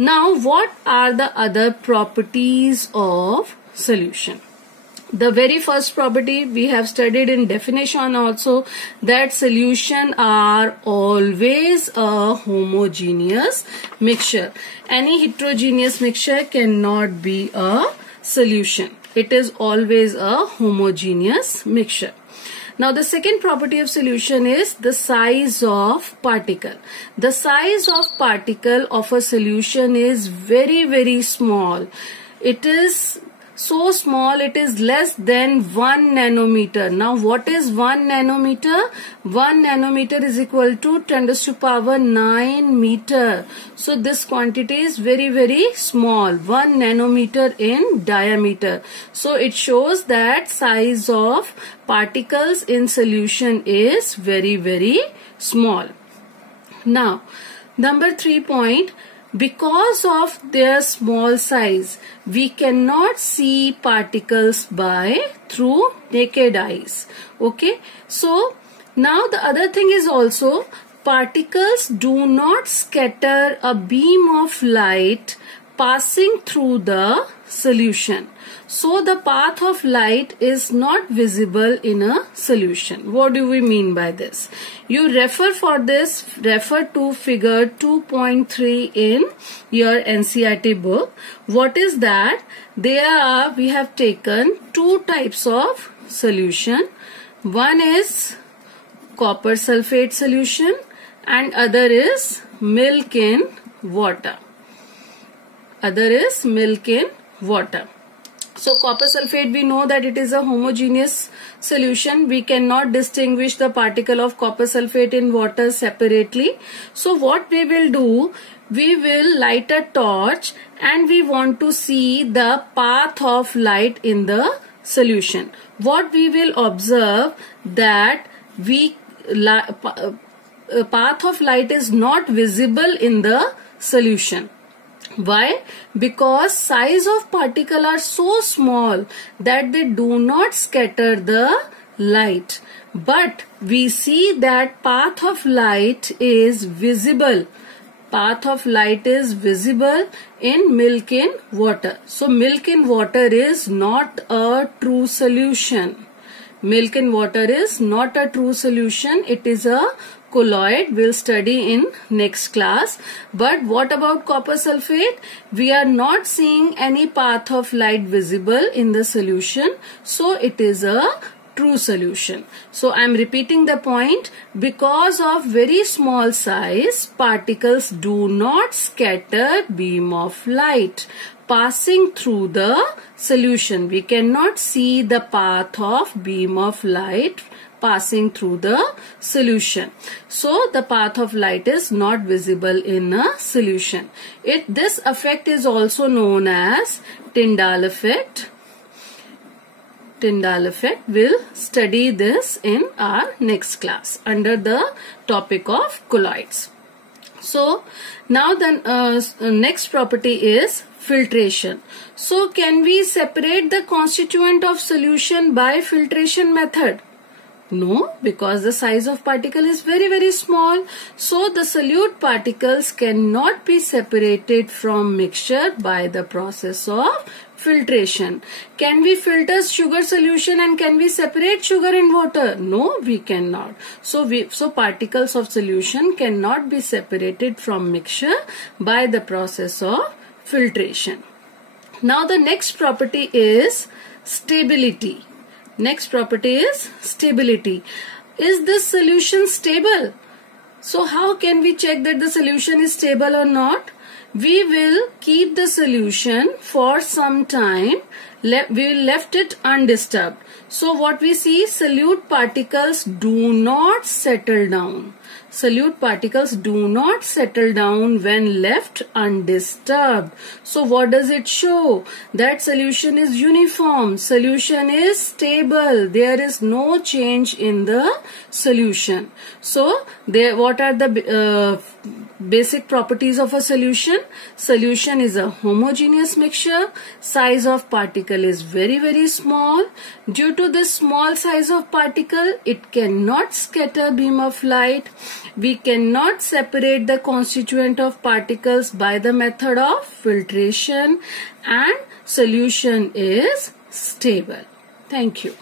Now, what are the other properties of solution? The very first property we have studied in definition also, that solution are always a homogeneous mixture. Any heterogeneous mixture cannot be a solution. It is always a homogeneous mixture. Now the second property of solution is the size of particle. The size of particle of a solution is very, very small. It is so small, it is less than 1 nanometer. Now what is 1 nanometer? 1 nanometer is equal to 10 to the power 9 meter. So this quantity is very, very small, 1 nanometer in diameter. So it shows that size of particles in solution is very, very small. Now number 3 point, because of their small size, we cannot see particles through naked eyes. Okay. So now the other thing is also, particles do not scatter a beam of light passing through the solution. So the path of light is not visible in a solution. What do we mean by this? You refer to figure 2.3 in your NCERT book. What is that? We have taken two types of solution. One is copper sulfate solution and other is milk in water. So copper sulfate, we know that it is a homogeneous solution. We cannot distinguish the particle of copper sulfate in water separately. So what we will do, we will light a torch and we want to see the path of light in the solution. What we will observe, that path of light is not visible in the solution. Why? Because size of particle are so small that they do not scatter the light. But we see that path of light is visible. Path of light is visible in milk in water. So milk in water is not a true solution. Milk in water is not a true solution. It is a colloid. We'll study in next class. But what about copper sulfate? We are not seeing any path of light visible in the solution. So it is a true solution. So I am repeating the point. Because of very small size, particles do not scatter beam of light passing through the solution. We cannot see the path of beam of light passing through the solution. So the path of light is not visible in a solution. This effect is also known as Tyndall effect. Tyndall effect. We'll study this in our next class under the topic of colloids. So now the next property is filtration. So can we separate the constituent of solution by filtration method? No, because the size of particle is very, very small. So the solute particles cannot be separated from mixture by the process of filtration. Can we filter sugar solution and can we separate sugar in water? No, we cannot. So particles of solution cannot be separated from mixture by the process of filtration. Now the next property is stability. Next property is stability. Is this solution stable? So how can we check that the solution is stable or not? We will keep the solution for some time. We will left it undisturbed. So what we see, solute particles do not settle down. Solute particles do not settle down when left undisturbed. So what does it show? That solution is uniform. Solution is stable. There is no change in the solution. So what are the basic properties of a solution. Solution is a homogeneous mixture. Size of particle is very, very small. Due to this small size of particle, it cannot scatter beam of light. We cannot separate the constituent of particles by the method of filtration, and solution is stable. Thank you.